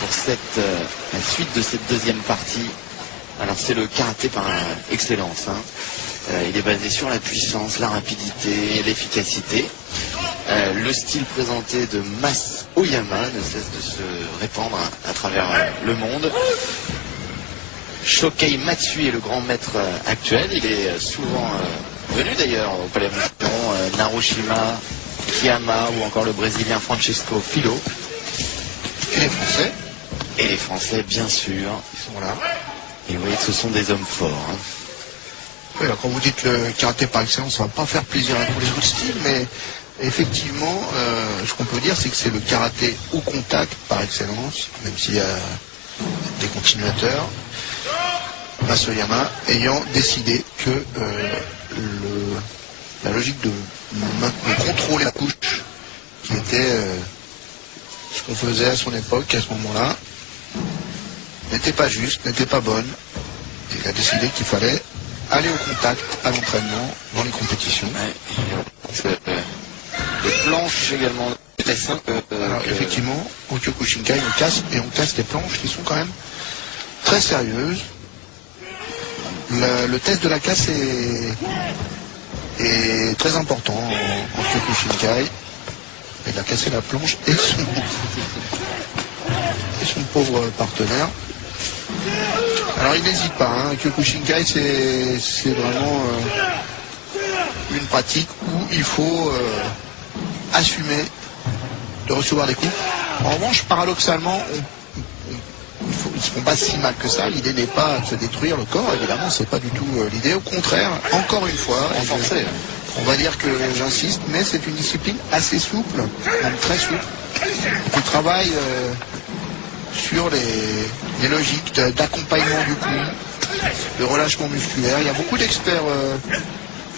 pour la suite de cette deuxième partie. Alors c'est le karaté par excellence. Il est basé sur la puissance, la rapidité, l'efficacité. Le style présenté de Mas Oyama ne cesse de se répandre à travers le monde. Shokei Matsui est le grand maître actuel. Il est souvent venu d'ailleurs au Palais Monthron, Narushima, Kiyama ou encore le Brésilien Francesco Filo. Et les Français. Et les Français, bien sûr. Ils sont là. Et vous voyez que ce sont des hommes forts. Oui, alors quand vous dites le karaté par excellence, ça ne va pas faire plaisir à tous les autres styles, mais effectivement, ce qu'on peut dire, c'est que c'est le karaté au contact par excellence, même s'il y a des continuateurs. Masoyama ayant décidé que la logique de contrôler la couche, qui était ce qu'on faisait à son époque, à ce moment-là, n'était pas juste, n'était pas bonne. Et il a décidé qu'il fallait aller au contact à l'entraînement dans les compétitions. Ouais. Les planches également. Alors effectivement, au Kyokushinkai, on casse des planches qui sont quand même très sérieuses. Le test de la casse est très important en Kyokushinkai. Il a cassé la planche et son pauvre partenaire. Alors il n'hésite pas, Kyokushinkai c'est vraiment une pratique où il faut assumer de recevoir des coups. En revanche, paradoxalement, ils ne se font pas si mal que ça. L'idée n'est pas de se détruire le corps, évidemment, c'est pas du tout l'idée. Au contraire, encore une fois, on va dire que j'insiste, mais c'est une discipline assez souple, même très souple, qui travaille sur les logiques d'accompagnement du coup, de relâchement musculaire. Il y a beaucoup d'experts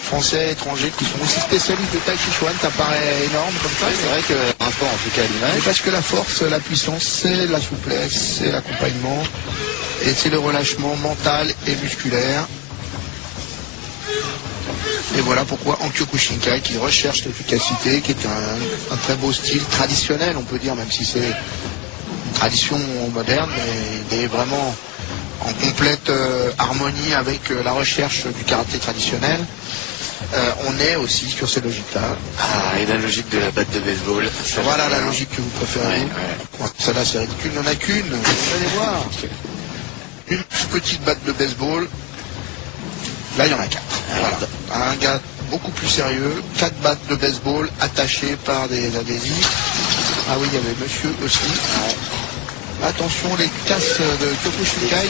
français, étrangers, qui sont aussi spécialistes de Tai Chi Chuan. Ça paraît énorme comme ça. C'est vrai que un rapport en tout cas à l'image. Parce que la force, la puissance, c'est la souplesse, c'est l'accompagnement, et c'est le relâchement mental et musculaire. Et voilà pourquoi en Kyokushinkai, qui recherche l'efficacité, qui est un très beau style traditionnel, on peut dire, même si c'est une tradition moderne, mais il est vraiment en complète harmonie avec la recherche du karaté traditionnel. On est aussi sur ces logiques-là. Ah, et la logique de la batte de baseball. Voilà la logique que vous préférez. Ouais. Celle-là, c'est ridicule. Il n'y en a qu'une. Vous allez voir. Une petite batte de baseball. Là, il y en a 4. Voilà. Un gars beaucoup plus sérieux. 4 battes de baseball attachées par des adhésifs. Ah oui, il y avait monsieur aussi. Attention, les casses de Kyokushinkai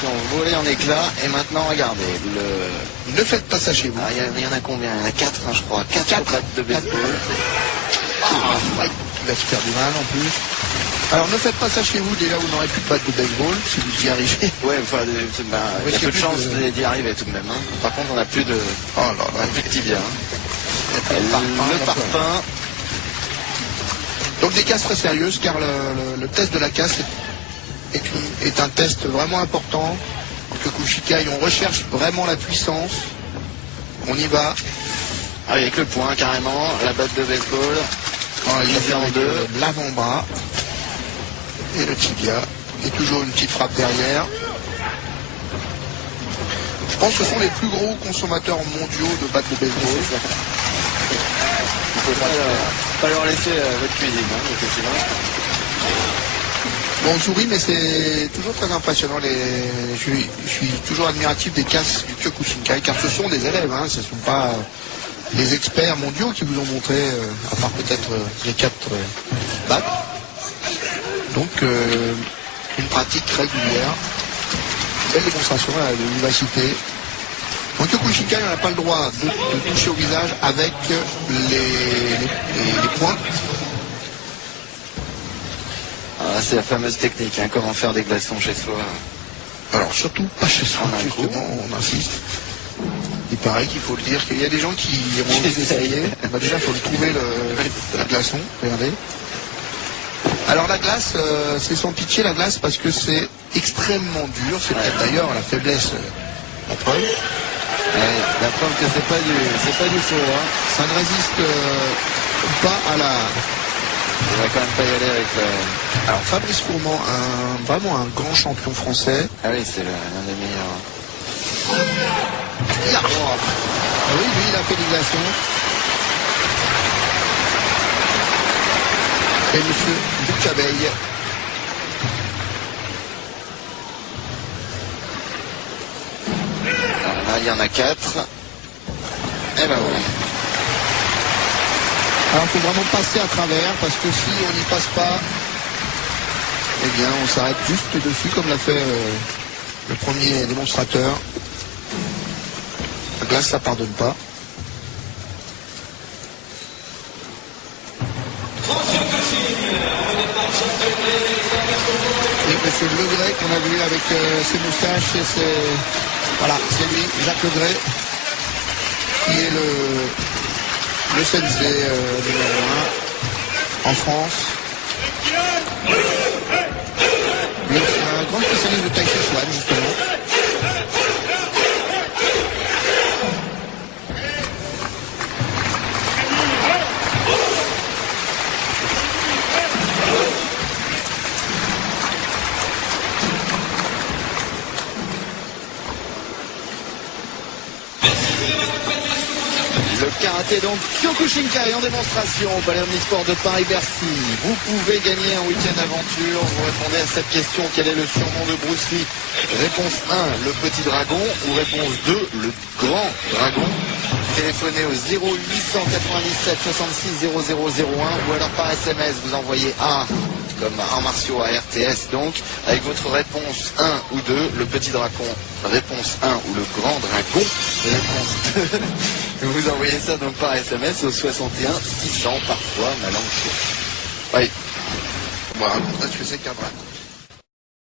sont volées en éclats. Et maintenant, regardez. Ne faites pas ça chez vous. Il y en a combien? Il y en a 4, je crois. 4 battes de baseball. Il va se faire du mal en plus. Alors ne faites pas ça chez vous, déjà vous n'aurez plus de batte de baseball si vous y arrivez. Ouais, enfin, il y a peu de chance d'y arriver tout de même. Par contre, on n'a plus de. Oh là là, plus de tibia. Le parpaing. Donc des casses très sérieuses, car le test de la casse est un test vraiment important. En Kyokushinkai, on recherche vraiment la puissance. On y va. Avec le poing carrément, la batte de baseball. Il en deux. L'avant-bras et le tibia. Et toujours une petite frappe derrière. Je pense que ce sont les plus gros consommateurs mondiaux de battes de baseball. Il ne faut pas leur laisser votre cuisine, effectivement. Bon, on sourit, mais c'est toujours très impressionnant. Je suis toujours admiratif des casses du Kyokushinkai, car ce sont des élèves, ce ne sont pas les experts mondiaux qui vous ont montré, à part peut-être les 4 battes. Donc, une pratique régulière, belle démonstration de vivacité. En Kyokushinkai, on n'a pas le droit de toucher au visage avec les poings. Ah, c'est la fameuse technique, comment faire des glaçons chez soi. Alors surtout pas chez soi, justement, on insiste. Il paraît qu'il faut le dire, qu'il y a des gens qui ont essayé. Déjà, il faut le trouver, le glaçon, regardez. Alors la glace, c'est sans pitié la glace, parce que c'est extrêmement dur. C'est peut-être d'ailleurs la faiblesse, la preuve. La preuve que c'est pas du faux. Ça ne résiste pas à la Il va quand même pas y aller avec... Alors Fabrice Fourment, vraiment un grand champion français. Ah oui, c'est l'un des meilleurs. Ah oui, lui, il a fait des glaçons. Et monsieur Boucabeille. Alors là, il y en a 4. Et ben oui. Alors il faut vraiment passer à travers parce que si on n'y passe pas, eh bien on s'arrête juste dessus comme l'a fait le premier démonstrateur. La glace ça pardonne pas. Et monsieur Legret qu'on a vu avec ses moustaches et ses... Voilà, c'est lui, Jacques Legret, qui est le sensei numéro 1 en France. Lui c'est un grand spécialiste de Tai Chi Chuan justement. Le karaté donc Kyokushinkai en démonstration au Palais Omnisport de Paris-Bercy. Vous pouvez gagner un week-end aventure. Vous répondez à cette question: quel est le surnom de Bruce Lee? Réponse 1, le petit dragon. Ou réponse 2, le grand dragon. Téléphonez au 0897 66 0001 ou alors par SMS vous envoyez A comme arts martiaux à RTS donc avec votre réponse 1 ou 2, le petit dragon réponse 1 ou le grand dragon réponse 2. Vous envoyez ça donc par SMS au 61 600 parfois ma langue. Oui. Voilà, est-ce que c'est qu'un dragon?